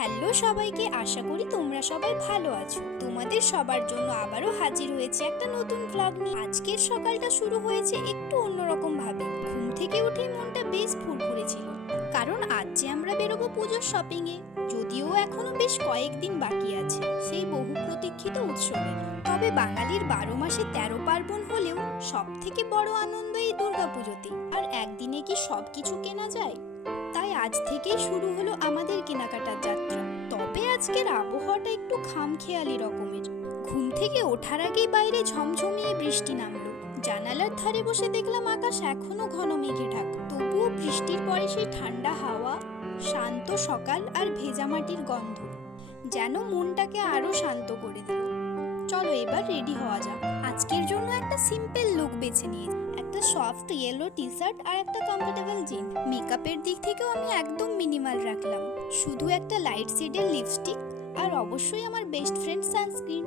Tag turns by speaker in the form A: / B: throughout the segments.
A: Hello সবাইকে, আশা করি তোমরা সবাই ভালো আছো। তোমাদের সবার জন্য আবারও হাজির হয়েছে একটা নতুন ভ্লগ নিয়ে। আজকের সকালটা শুরু হয়েছে একটু অন্যরকম ভাবে ঘুম থেকে উঠে মনটা বেশ ফুরফুরে ছিল। কারণ আজ যে আমরা বেরোবো পুজোর শপিং এ যদিও এখনও বেশ কয়েকদিন বাকি আছে, সেই বহু প্রতীক্ষিত উৎসবের। তবে বাঙালির বারো মাসে তেরো পার্বণ হলেও সব থেকে বড় আনন্দ এই দুর্গাপুজোতেই। আর একদিনে কি সব কিছু কেনা যায়? তাই আজ থেকেই শুরু হলো আমাদের কেনাকাটার যাত্রা। তবে আজকের আবহাওয়াটা একটু খামখেয়ালি রকমের। ঘুম থেকে ওঠার আগেই বাইরে ঝমঝমিয়ে বৃষ্টি নামলো। জানালার ধারে বসে দেখলাম আকাশ এখনও ঘন মেঘে ঢাকা। তবুও বৃষ্টির পরে সেই ঠান্ডা হাওয়া, শান্ত সকাল আর ভেজা মাটির গন্ধ যেন মনটাকে আরও শান্ত করে দিল। চলো এবার রেডি হওয়া যাক। আজকের জন্য একটা সিম্পল লুক বেছে নিয়েছি একটা সফট ইয়েলো টি শার্ট আর একটা কমফোর্টেবল জিন মেকআপের দিক থেকেও আমি একদম মিনিমাল রাখলাম। শুধু একটা লাইট শেডের লিপস্টিক আর অবশ্যই আমার বেস্ট ফ্রেন্ড সানস্ক্রিন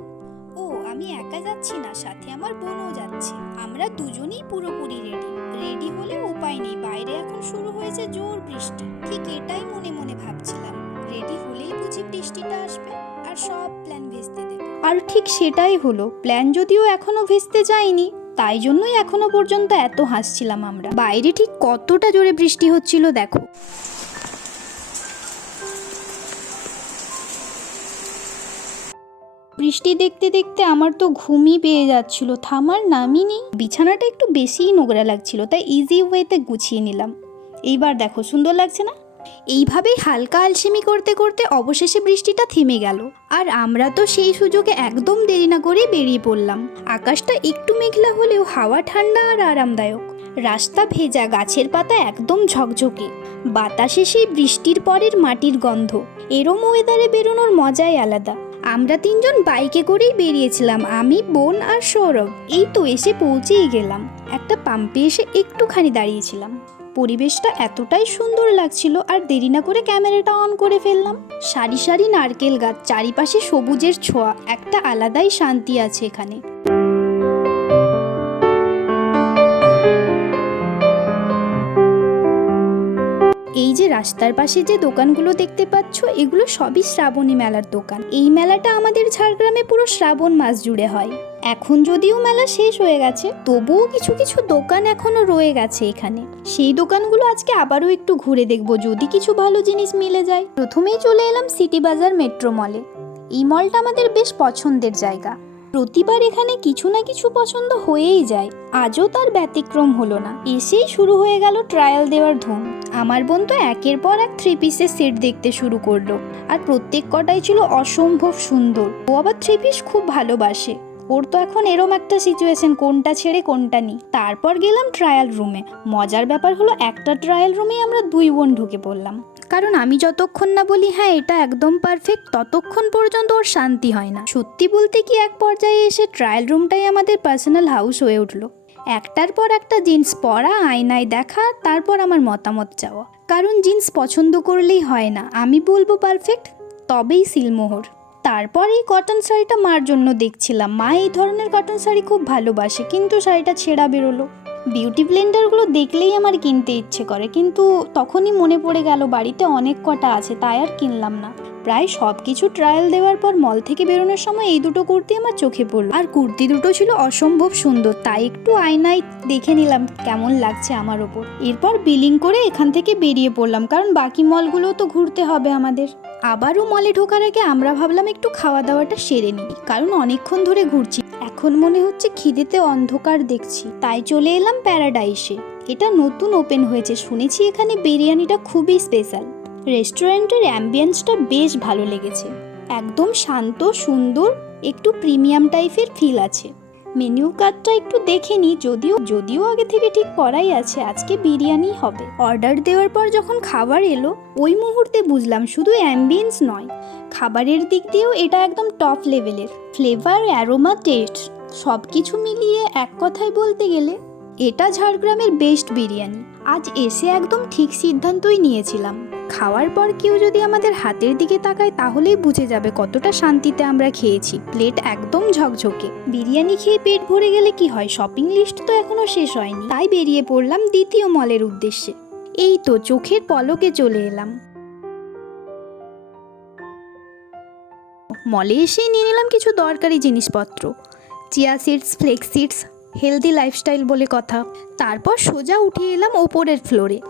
A: ও, আমি একা যাচ্ছি না, সাথে আমার বোনও যাচ্ছে। আমরা দুজনেই পুরোপুরি রেডি রেডি হলে উপায় নেই, বাইরে এখন শুরু হয়েছে জোর বৃষ্টি। ঠিক এটাই মনে মনে ভাবছিলাম। রেডি হলেই বুঝি বৃষ্টিটা আসবে। আর সব প্ল্যান ভেস্তে দেবে। আর ঠিক সেটাই হলো প্ল্যান যদিও এখনও ভেস্তে যায়নি, তাই জন্যই এখনও পর্যন্ত এত হাসছিলাম আমরা। বাইরে ঠিক কতটা জোরে বৃষ্টি হচ্ছিল দেখো। বৃষ্টি দেখতে দেখতে আমার তো ঘুমই পেয়ে যাচ্ছিল, থামার নামই নেই। বিছানাটা একটু বেশিই নোংরা লাগছিল, তাই ইজি ওয়েতে গুছিয়ে নিলাম। এইবার দেখো, সুন্দর লাগছে না? এইভাবেই হালকা আলসেমি করতে করতে অবশেষে বৃষ্টিটা থেমে গেল। আর আমরা তো সেই সুযোগে একদম দেরি না করে বেরিয়ে পড়লাম। আকাশটা একটু মেঘলা হলেও হাওয়া ঠান্ডা আর আরামদায়ক। রাস্তা ভেজা গাছের পাতা একদম ঝকঝকে। বাতাসে সেই বৃষ্টির পরের মাটির গন্ধ। এরম ওয়েদারে বেরোনোর মজাই আলাদা। আমরা তিনজন বাইকে করেই বেরিয়েছিলাম, আমি, বোন আর সৌরভ। এই তো এসে পৌঁছেই গেলাম। একটা পাম্পে এসে একটুখানি দাঁড়িয়েছিলাম। পরিবেশটা এতটাই সুন্দর লাগছিল আর দেরি না করে ক্যামেরাটা অন করে ফেললাম। সারি সারি নারকেল গাছ, চারিপাশে সবুজের ছোঁয়া, একটা আলাদাই শান্তি আছে এখানে। এই যে রাস্তার পাশে যে দোকানগুলো দেখতে পাচ্ছ, এগুলো সবই শ্রাবণী মেলার দোকান। এই মেলাটা আমাদের ঝাড়গ্রামে পুরো শ্রাবণ মাস জুড়ে হয়। এখন যদিও মেলা শেষ হয়ে গেছে, তবুও কিছু কিছু দোকান এখনও রয়ে গেছে এখানে। সেই দোকানগুলো আজকে আবারও একটু ঘুরে দেখব, যদি কিছু ভালো জিনিস মিলে যায়। প্রথমেই চলে এলাম সিটি বাজার মেট্রো মলে। এই মলটা আমাদের বেশ পছন্দের জায়গা। প্রতিবার এখানে কিছু না কিছু পছন্দ হয়েই যায়, আজও তার ব্যতিক্রম হলো না। এসেই শুরু হয়ে গেল ট্রায়াল দেওয়ার ধুম। আমার বোন তো একের পর এক থ্রি পিসের সেট দেখতে শুরু করল। আর প্রত্যেক কটাই ছিল অসম্ভব সুন্দর। ও আবার থ্রি পিস খুব ভালোবাসে। ওর তো এখন এরম একটা সিচুয়েশন কোনটা ছেড়ে কোনটা নি তারপর গেলাম ট্রায়াল রুমে মজার ব্যাপার হলো একটা ট্রায়াল রুমেই আমরা দুই বোন ঢুকে পড়লাম। কারণ আমি যতক্ষণ না বলি হ্যাঁ এটা একদম পারফেক্ট ততক্ষণ পর্যন্ত ওর শান্তি হয় না। সত্যি বলতে কি, এক পর্যায়ে এসে ট্রায়াল রুমটাই আমাদের পার্সোনাল হাউস হয়ে উঠল। একটার পর একটা জিন্স পরা, আয়নায় দেখা, তারপর আমার মতামত চাওয়া। কারণ জিন্স পছন্দ করলেই হয় না। আমি বলব পারফেক্ট, তবেই সিলমোহর। তারপর এই কটন শাড়িটা মার জন্য দেখছিলাম। মা এই ধরনের কটন শাড়ি খুব ভালোবাসে, কিন্তু শাড়িটা ছেঁড়া বেরোলো। বিউটি ব্লেন্ডারগুলো দেখলেই আমার কিনতে ইচ্ছে করে, কিন্তু তখনই মনে পড়ে গেল বাড়িতে অনেক কটা আছে, তাই আর কিনলাম না। প্রায় সব কিছু ট্রায়াল দেওয়ার পর মল থেকে বেরোনোর সময় এই দুটো কুর্তি আমার চোখে পড়ল। আর কুর্তি দুটো ছিল অসম্ভব সুন্দর, তাই একটু আয়নায় দেখে নিলাম কেমন লাগছে আমার ওপর। এরপর বিলিং করে এখান থেকে বেরিয়ে পড়লাম, কারণ বাকি মলগুলোও তো ঘুরতে হবে আমাদের। আবারও মলে ঢোকার আগে আমরা ভাবলাম একটু খাওয়া দাওয়াটা সেরে নিই, কারণ অনেকক্ষণ ধরে ঘুরছি। এখন মনে হচ্ছে খিদেতে অন্ধকার দেখছি, তাই চলে এলাম প্যারাডাইসে। এটা নতুন ওপেন হয়েছে, শুনেছি এখানে বিরিয়ানিটা খুবই স্পেশাল রেস্টুরেন্টের অ্যাম্বিয়েন্সটা বেশ ভালো লেগেছে। একদম শান্ত, সুন্দর, একটু প্রিমিয়াম টাইপের ফিল আছে। মেনু কার্ডটা একটু দেখে নিই যদিও যদিও আগে থেকে ঠিক করাই আছে, আজকে বিরিয়ানি হবে। অর্ডার দেওয়ার পর যখন খাবার এলো, ওই মুহূর্তে বুঝলাম শুধু অ্যাম্বিয়েন্স নয়, খাবারের দিক দিয়েও এটা একদম টপ লেভেলের ফ্লেভার অ্যারোমা টেস্ট সব কিছু মিলিয়ে এক কথায় বলতে গেলে, এটা ঝাড়গ্রামের বেস্ট বিরিয়ানি। আজ এসে একদম ঠিক সিদ্ধান্তই নিয়েছিলাম। খাওয়ার পর কেউ যদি আমাদের হাতের দিকে তাকায়, তাহলেই বুঝে যাবে কতটা শান্তিতে আমরা খেয়েছি। প্লেট একদম ঝকঝকে। বিরিয়ানি খেয়ে পেট ভরে গেলে কি হয়? শপিং লিস্ট তো এখনও শেষ হয়নি। তাই বেরিয়ে পড়লাম দ্বিতীয় মলের উদ্দেশ্যে। এই তো চোখের পলকে চলে এলাম। মলে এসেই নিয়ে নিলাম কিছু দরকারি জিনিসপত্র। Chia seeds, flax seeds, healthy lifestyle বলে কথা। তারপর সোজা উঠে এলাম ওপরের ফ্লোরে।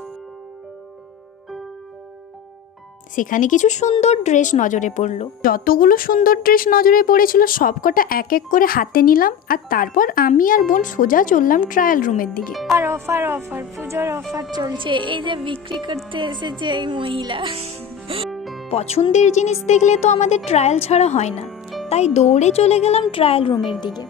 A: সেখানে কিছু সুন্দর ড্রেস নজরে পড়ল। যতগুলো সুন্দর ড্রেস নজরে পড়েছিল সবকটা এক এক করে হাতে নিলাম আর তারপর আমি আর বোন সোজা চললাম ট্রায়াল রুমের দিকে।
B: আর অফার অফার পুজোর অফার চলছে। এই যে বিক্রি করতে এসেছে এই মহিলা।
A: পছন্দের জিনিস দেখলে তো আমাদের ট্রায়াল ছাড়া হয় না। তাই দৌড়ে চলে গেলাম ট্রায়াল রুমের দিকে।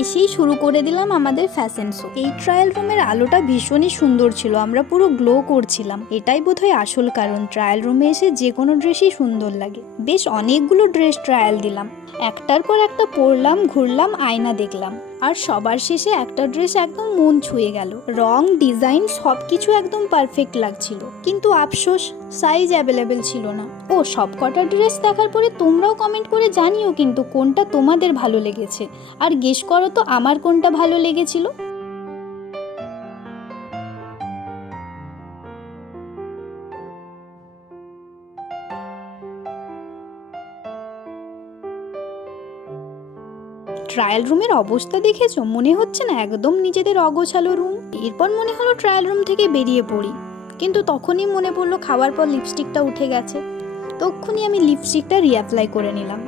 A: এসেই শুরু করে দিলাম আমাদের ফ্যাশন শো এই ট্রায়াল রুমের আলোটা ভীষণই সুন্দর ছিল, আমরা পুরো গ্লো করছিলাম। এটাই বোধহয় আসল কারণ ট্রায়াল রুমে এসে যে কোনো ড্রেসই সুন্দর লাগে। বেশ অনেকগুলো ড্রেস ট্রায়াল দিলাম। একটার পর একটা পরলাম, ঘুরলাম, আয়না দেখলাম। আর সবার শেষে একটা ড্রেস একদম মন ছুঁয়ে গেল। রং ডিজাইন সব কিছু একদম পারফেক্ট লাগছিল। কিন্তু আফসোস সাইজ অ্যাভেলেবেল ছিল না। ও সব কটা ড্রেস দেখার পরে তোমরাও কমেন্ট করে জানিও কিন্তু কোনটা তোমাদের ভালো লেগেছে। আর গেস করো তো আমার কোনটা ভালো লেগেছিল? ট্রায়াল রুমের অবস্থা দেখেছ? মনে হচ্ছে না একদম নিজেদের অগোছালো রুম এরপর মনে হলো ট্রায়াল রুম থেকে বেরিয়ে পড়ি। কিন্তু তখনই মনে পড়ল খাওয়ার পর লিপস্টিকটা উঠে গেছে। তখনই আমি লিপস্টিকটা রিঅ্যাপ্লাই করে নিলাম।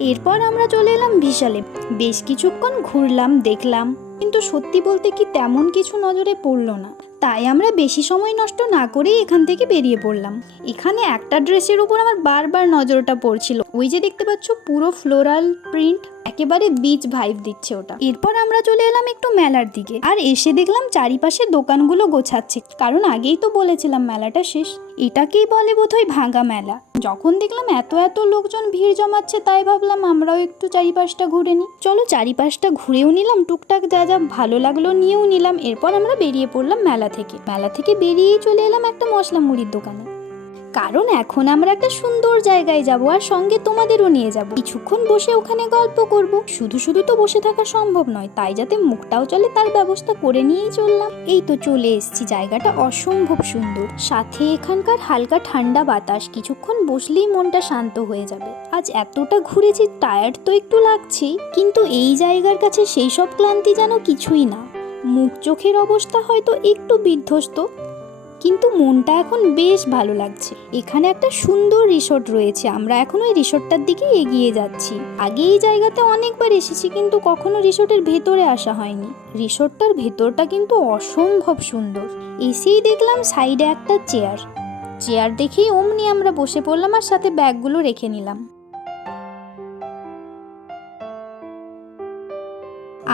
A: এরপর আমরা চলে এলাম বিশালে বেশ কিছুক্ষণ ঘুরলাম, দেখলাম। কিন্তু সত্যি বলতে কি তেমন কিছু নজরে পড়ল না। তাই আমরা বেশি সময় নষ্ট না করেই এখান থেকে বেরিয়ে পড়লাম। এখানে একটা ড্রেসের উপর আমার বারবার নজরটা পড়ছিল। ওই যে দেখতে পাচ্ছ, পুরো ফ্লোরাল প্রিন্ট একেবারে বিচ ভাইব দিচ্ছে ওটা। এরপর আমরা চলে এলাম একটু মেলার দিকে। আর এসে দেখলাম চারিপাশে দোকানগুলো গোছাচ্ছে। কারণ আগেই তো বলেছিলাম মেলাটা শেষ। এটাকেই বলে বোধহয় ভাঙা মেলা। যখন দেখলাম এত এত লোকজন ভিড় জমাচ্ছে, তাই ভাবলাম আমরাও একটু চারিপাশটা ঘুরে নিই। চলো চারিপাশটা ঘুরেও নিলাম, টুকটাক যা যা ভালো লাগল নিয়েও নিলাম। এরপর আমরা বেরিয়ে পড়লাম মেলা থেকে। মেলা থেকে বেরিয়েই চলে এলাম একটা মশলা মুড়ির দোকানে। কারণ এখন আমরা একটা সুন্দর জায়গায় যাব আর সঙ্গে তোমাদেরও নিয়ে যাব। কিছুক্ষণ বসে ওখানে গল্প করব। শুধু শুধু তো বসে থাকা সম্ভব নয়, তাই যাতে মুখটাও চলে, তার ব্যবস্থা করে নিয়েই চললাম। এই তো চলে এসেছি, জায়গাটা অসম্ভব সুন্দর। সাথে এখানকার হালকা ঠান্ডা বাতাস, কিছুক্ষণ বসলেই মনটা শান্ত হয়ে যাবে। আজ এতটা ঘুরেছি টায়ার্ড তো একটু লাগছেই, কিন্তু এই জায়গার কাছে সেই সব ক্লান্তি যেন কিছুই না। মুখ চোখের অবস্থা হয়তো একটু বিধ্বস্ত কিন্তু মনটা এখন বেশ ভালো লাগছে। এখানে একটা সুন্দর রিসোর্ট রয়েছে, আমরা এখন ওই রিসোর্টটার দিকে এগিয়ে যাচ্ছি। আগে এই জায়গাতে অনেকবার এসেছি, কিন্তু কখনো রিসোর্টের ভেতরে আসা হয়নি। রিসোর্টটার ভেতরটা কিন্তু অসম্ভব সুন্দর। এসেই দেখলাম সাইডে একটা চেয়ার। চেয়ার দেখেই অমনি আমরা বসে পড়লাম আর সাথে ব্যাগগুলো রেখে নিলাম।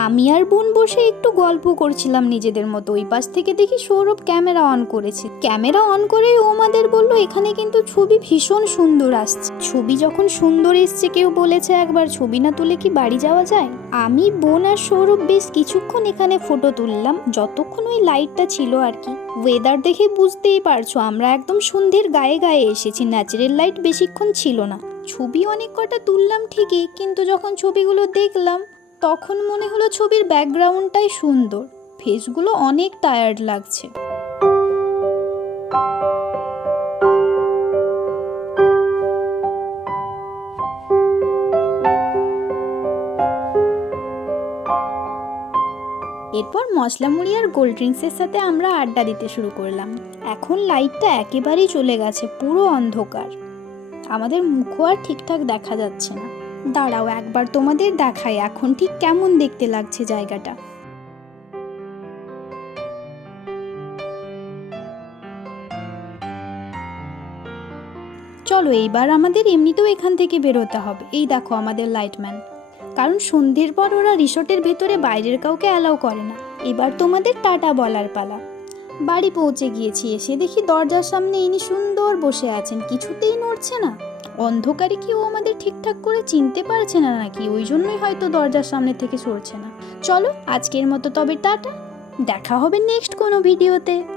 A: আমি আর বোন বসে একটু গল্প করছিলাম নিজেদের মতো। ওই পাশ থেকে দেখি সৌরভ ক্যামেরা অন করেছে। ক্যামেরা অন করে ও আমাদের বলল, এখানে কিন্তু ছবি ভীষণ সুন্দর আসছে। ছবি যখন সুন্দর এসছে, কেউ বলেছে একবার ছবি না তুলে কি বাড়ি যাওয়া যায়? আমি, বোন আর সৌরভ বেশ কিছুক্ষণ এখানে ফটো তুললাম। যতক্ষণ ওই লাইটটা ছিল আর কি। ওয়েদার দেখে বুঝতেই পারছ, আমরা একদম সন্ধ্যের গায়ে গায়ে এসেছি। ন্যাচারাল লাইট বেশিক্ষণ ছিল না। ছবি অনেক কটা তুললাম ঠিকই, কিন্তু যখন ছবিগুলো দেখলাম তখন মনে হলো ছবির ব্যাকগ্রাউন্ডটাই সুন্দর। ফেসগুলো অনেক টায়ার্ড লাগছে। এরপর মশলা মুড়ি আর কোল্ড ড্রিঙ্কসের সাথে আমরা আড্ডা দিতে শুরু করলাম। এখন লাইটটা একেবারেই চলে গেছে, পুরো অন্ধকার। আমাদের মুখও আর ঠিকঠাক দেখা যাচ্ছে না। দাঁড়াও, একবার তোমাদের দেখাই এখন ঠিক কেমন দেখতে লাগছে জায়গাটা। চলো এইবার আমাদের এমনিতেও এখান থেকে বেরোতে হবে। এই দেখো আমাদের লাইটম্যান কারণ সন্ধ্যের পর ওরা রিসোর্টের ভেতরে বাইরের কাউকে অ্যালাউ করে না। এবার তোমাদের টাটা বলার পালা। বাড়ি পৌঁছে গিয়েছি, এসে দেখি দরজার সামনে ইনি সুন্দর বসে আছেন। কিছুতেই নড়ছে না। অন্ধকারে কি ও আমাদের ঠিকঠাক করে চিনতে পারছে না নাকি? ওই জন্যই হয়তো দরজার সামনে থেকে সরছে না। চলো, আজকের মতো তবে টাটা। দেখা হবে নেক্সট কোনো ভিডিওতে